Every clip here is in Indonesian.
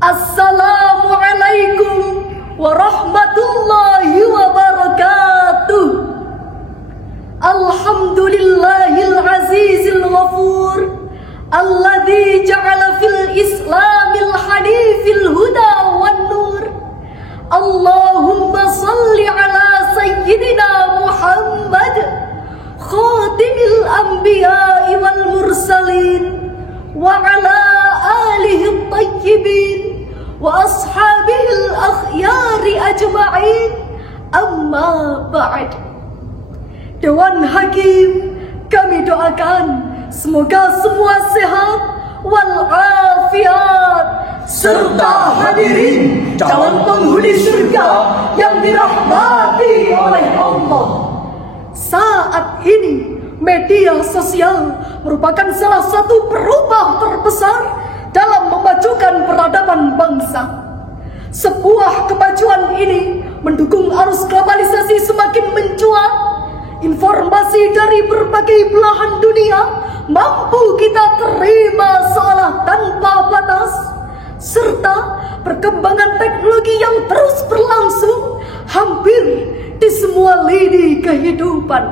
Assalamualaikum warahmatullahi wabarakatuh. Alhamdulillahil azizil ghafur alladzi ja'ala fil islamil hanifil huda wan nur. Allahumma salli ala sayyidina Muhammad khatimil anbiya'i wal mursalin wa ala alihi tayyibin wa ashabihil akhyari ajma'in. Amma ba'd. Dewan Hakim, kami doakan semoga semua sehat walafiat serta hadirin calon penghuni surga yang dirahmati oleh Allah. Saat ini media sosial merupakan salah satu perubah terbesar dalam memajukan peradaban bangsa. Sebuah kemajuan ini mendukung arus globalisasi semakin mencuat. Informasi dari berbagai belahan dunia mampu kita terima seolah tanpa batas, serta perkembangan teknologi yang terus berlangsung hampir di semua lini kehidupan.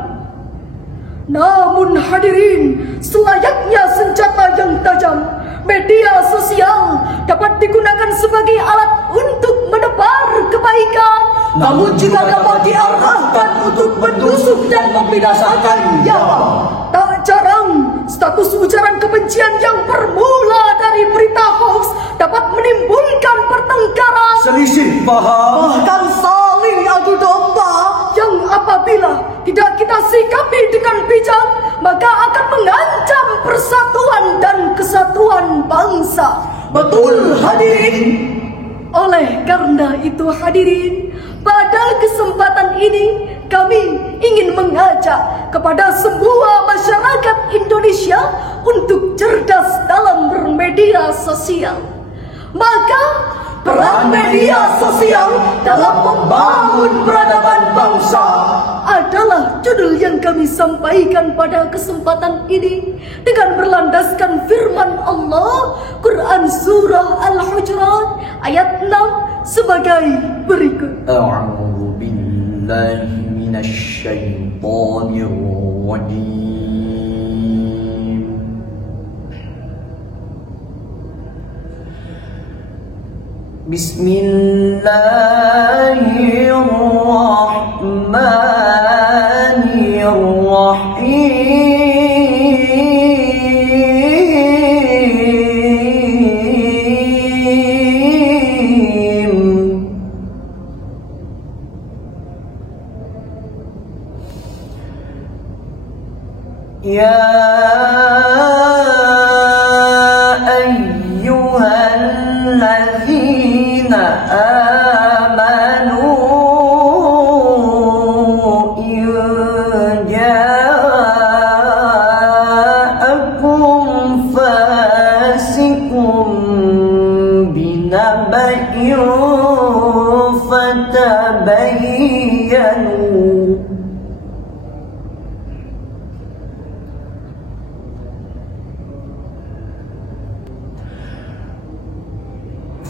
Namun hadirin, selayaknya senjata yang tajam, media sosial dapat digunakan sebagai alat untuk menebar kebaikan, namun juga dapat diarahkan untuk menusuk dan membinasakan nyawa. Tak jarang, status ujaran kebencian yang bermula dari berita hoax dapat menimbulkan pertengkaran, selisih paham, bahkan saling adu domba, yang apabila tidak kita sikapi dengan bijak, maka akan mengancam persatuan dan kesatuan bangsa. Betul hadirin? Oleh karena itu hadirin, pada kesempatan ini kami ingin mengajak kepada semua masyarakat Indonesia untuk cerdas dalam bermedia sosial. Maka peran media sosial dalam membangun peradaban bangsa adalah judul yang kami sampaikan pada kesempatan ini dengan berlandaskan firman Allah Quran Surah Al-Hujurat ayat 6 sebagai berikut. A'udzu billahi minasy syaithanir rajim. Bismillahirrahmanirrahim. Ya ayyuhalladzina amanu in ja'akum fasiqun binaba'in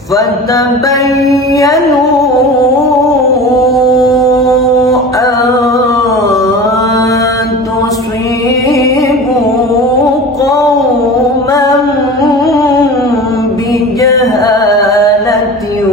fatabayyanu an tusibu qauman bijahalatin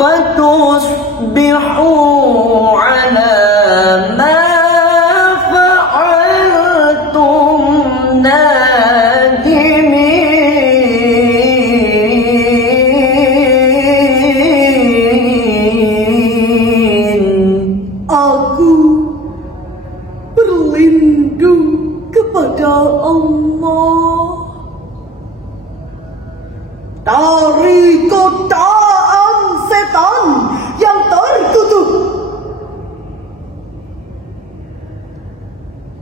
fatusbihu ala ma fa'altum nadimin. Aku berlindung kepada Allah dari godaan setan yang terkutuk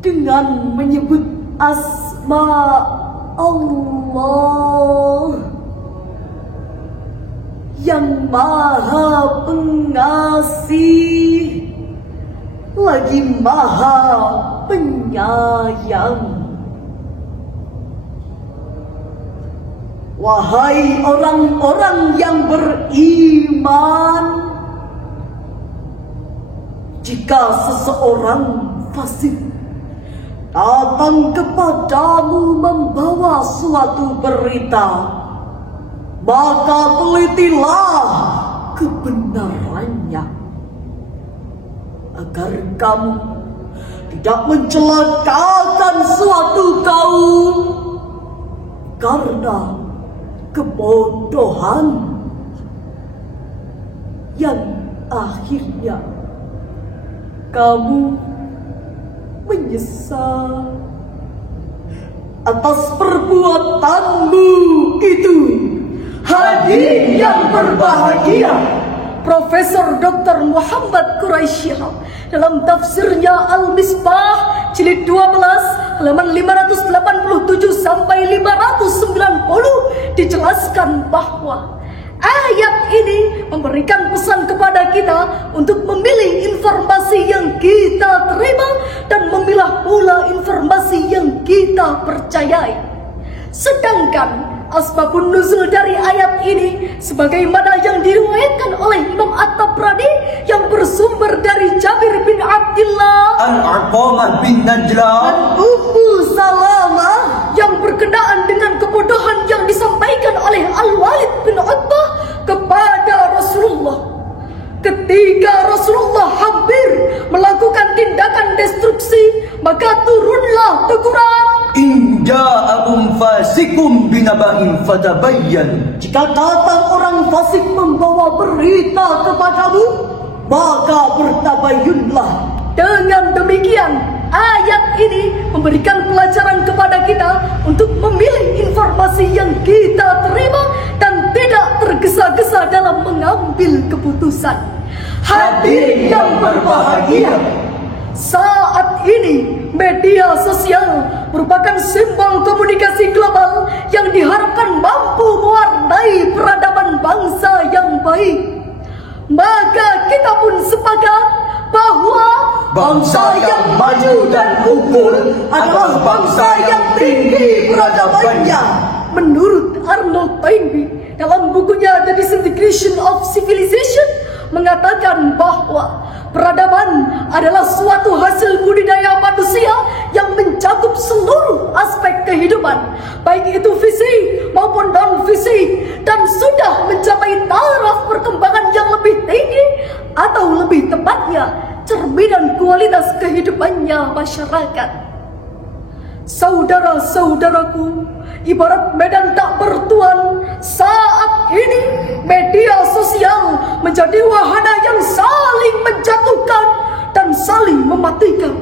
dengan menyebut asma Allah yang Maha Pengasih lagi Maha Penyayang. Wahai orang-orang yang beriman, jika seseorang fasik datang kepadamu membawa suatu berita, maka telitilah kebenarannya, agar kamu tidak mencelakakan suatu kaum karena kebodohan yang akhirnya kamu menyesal atas perbuatanmu itu. Hadir yang berbahagia, Profesor Dr. Muhammad Quraisy Shihab dalam tafsirnya Al-Misbah jilid 12 halaman 587 sampai 590 dijelaskan bahwa ayat ini memberikan pesan kepada kita untuk memilih informasi yang kita terima dan memilah pula informasi yang kita percayai. Sedangkan asbabun nuzul dari ayat ini sebagaimana yang diriwayatkan oleh Imam At-Tabrani yang bersumber dari Jabir bin Abdullah Al-Aqamah bin Najlah dan Ummu Salamah yang berkenaan dengan kebodohan yang disampaikan oleh Al-Walid bin Utbah kepada Rasulullah. Ketika Rasulullah hampir melakukan tindakan destruksi, maka turunlah teguran. In ja'akum fasikum binaba'in fatabayyan. Jika datang orang fasik membawa berita kepadamu, maka bertabayyunlah. Dengan demikian, ayat ini memberikan pelajaran kepada kita untuk memilih informasi yang kita terima dan tidak tergesa-gesa dalam mengambil keputusan. Hadirin yang berbahagia, saat ini media sosial merupakan simbol komunikasi global yang diharapkan mampu mewarnai peradaban bangsa yang baik. Maka kita pun sepakat bahwa bangsa yang maju dan unggul adalah bangsa yang tinggi peradabannya. Menurut Arnold Toynbee dalam bukunya The Disintegration of Civilization mengatakan bahwa peradaban adalah suatu hasil budidaya manusia yang mencakup seluruh aspek kehidupan, baik itu fisik maupun non-fisik, dan sudah mencapai taraf perkembangan yang lebih tinggi atau lebih tepatnya cerminan kualitas kehidupannya masyarakat. Saudara-saudaraku, ibarat medan tak bertuan, saat ini media sosial menjadi wahana yang saling menjatuhkan dan saling mematikan.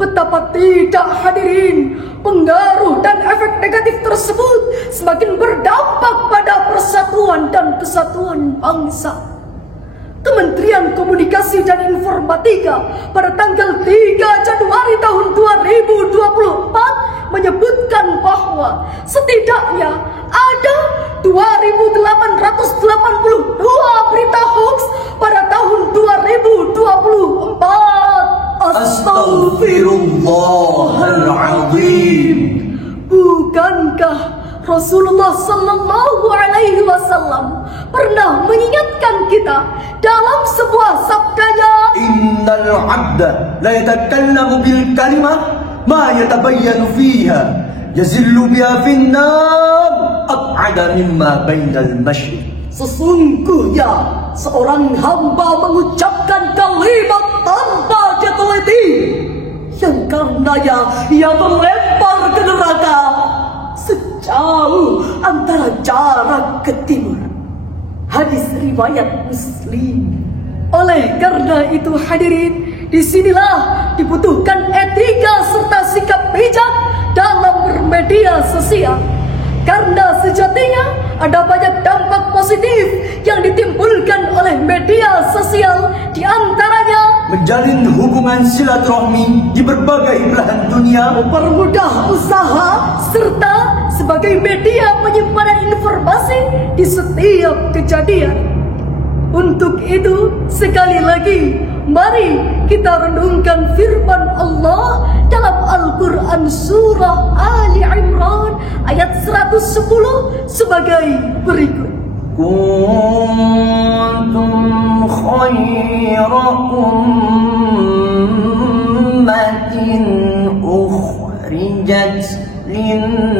Betapa tidak, hadirin, pengaruh dan efek negatif tersebut semakin berdampak pada persatuan dan kesatuan bangsa. Kementerian Komunikasi dan Informatika pada tanggal 3 Januari tahun 2024 menyebutkan bahwa setidaknya ada 2.882 berita hoax pada tahun 2024. Astaghfirullahaladzim. Bukankah Rasulullah Sallallahu Alaihi Wasallam pernah mengingatkan kita dalam sebuah sabdanya, Innal abda la yatakallamu bil kalimah ma yatabayyanu fiha yazillu biha finnar ab'ada mimma bainal masyriq. sesungguhnya seorang hamba mengucapkan kalimat tanpa dia teliti, yang karenanya ia terlempar ke neraka sejauh antara jarak ke timur. Hadis riwayat Muslim. Oleh karena itu, hadirin, disinilah dibutuhkan etika serta sikap bijak dalam bermedia sosial. Karena sejatinya ada banyak dampak positif yang ditimbulkan oleh media sosial, di antaranya jalin hubungan silaturahmi di berbagai belahan dunia, mempermudah usaha, serta sebagai media penyimpanan informasi di setiap kejadian. Untuk itu, sekali lagi, mari kita renungkan firman Allah dalam Al-Quran Surah Ali Imran ayat 110 sebagai berikut. Kuntum khaira ummatin ukhrijat linnasi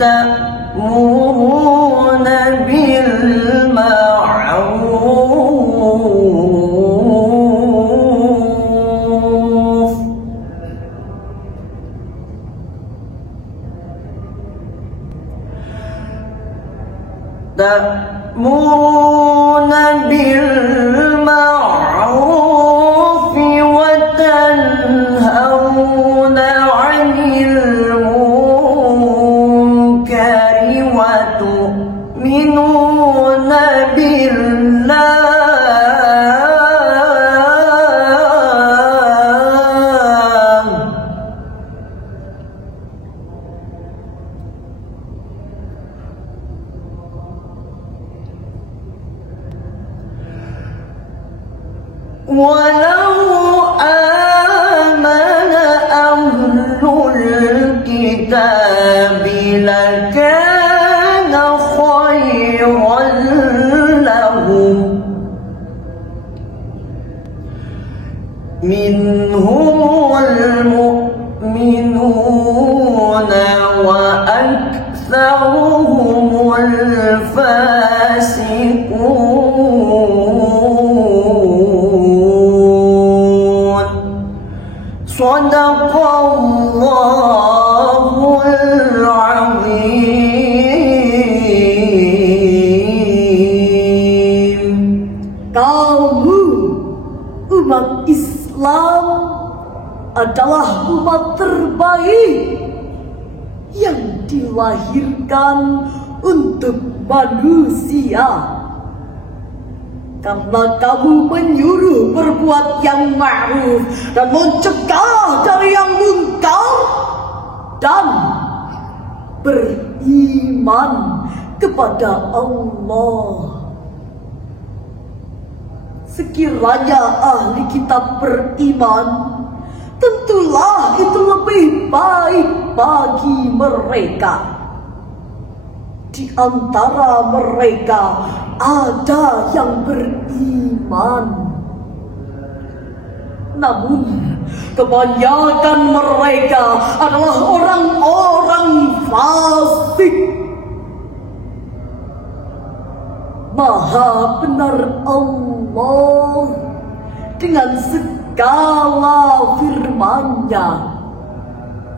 ta'muruna bil ma'ruf ta'muruna bil ma'ruf wa tanhauna 'anil munkari wa tu'minuna billah. Walau amana ahlul kitabi lakana khairan lahum minhumul mu'minuna wa aktsaruhumul fasiqun. Shadaqallahul azim. Kamu umat Islam adalah umat terbaik yang dilahirkan untuk manusia. Karena kamu menyuruh berbuat yang ma'ruf dan mencegah dari yang munkar, dan beriman kepada Allah. Sekiranya ahli kitab beriman, tentulah itu lebih baik bagi mereka. Di antara mereka ada yang beriman, namun kebanyakan mereka adalah orang-orang fasik. Maha benar Allah dengan segala firman-Nya,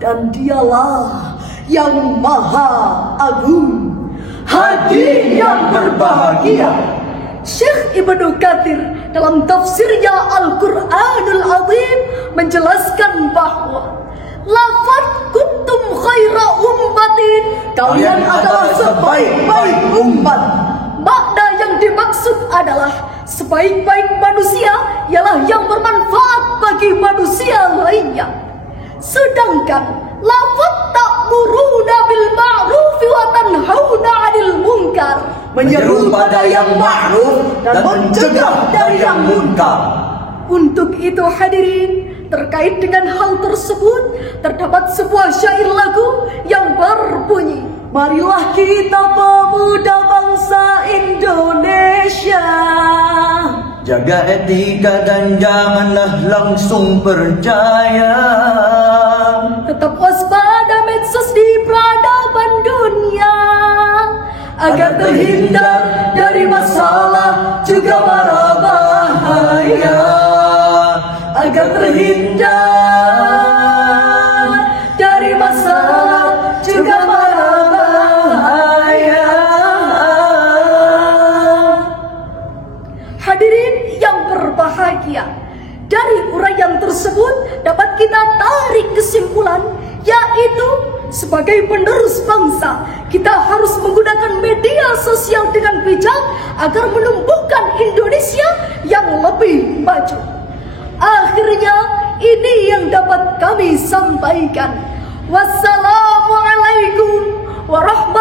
dan Dialah yang Maha Agung. Hati yang berbahagia. Syekh Ibnu Katsir dalam tafsirnya Al-Quranul Azim menjelaskan bahwa lafaz kuntum khaira ummatin, kalian adalah sebaik-baik umat, makna yang dimaksud adalah sebaik-baik manusia ialah yang bermanfaat bagi manusia lainnya. Sedangkan lafaz ta'muruna bil ma'ruf wa tanhauna 'anil munkar, menyeru pada yang ma'ruf dan mencegah dari yang munkar. Untuk itu hadirin, terkait dengan hal tersebut terdapat sebuah syair lagu yang berbunyi, marilah kita pemuda bangsa Indonesia, jaga etika dan janganlah langsung percaya, tetap waspada medsos di peradaban dunia, agar terhindar dari masalah juga mara bahaya, agar terhindar dari masalah juga mara bahaya. Hadirin yang berbahagia, dari uraian tersebut dapat kita tarik kesimpulan, yaitu sebagai penerus bangsa, kita harus menggunakan media sosial dengan bijak agar menumbuhkan Indonesia yang lebih maju. Akhirnya, ini yang dapat kami sampaikan. Wassalamualaikum warahmatullahi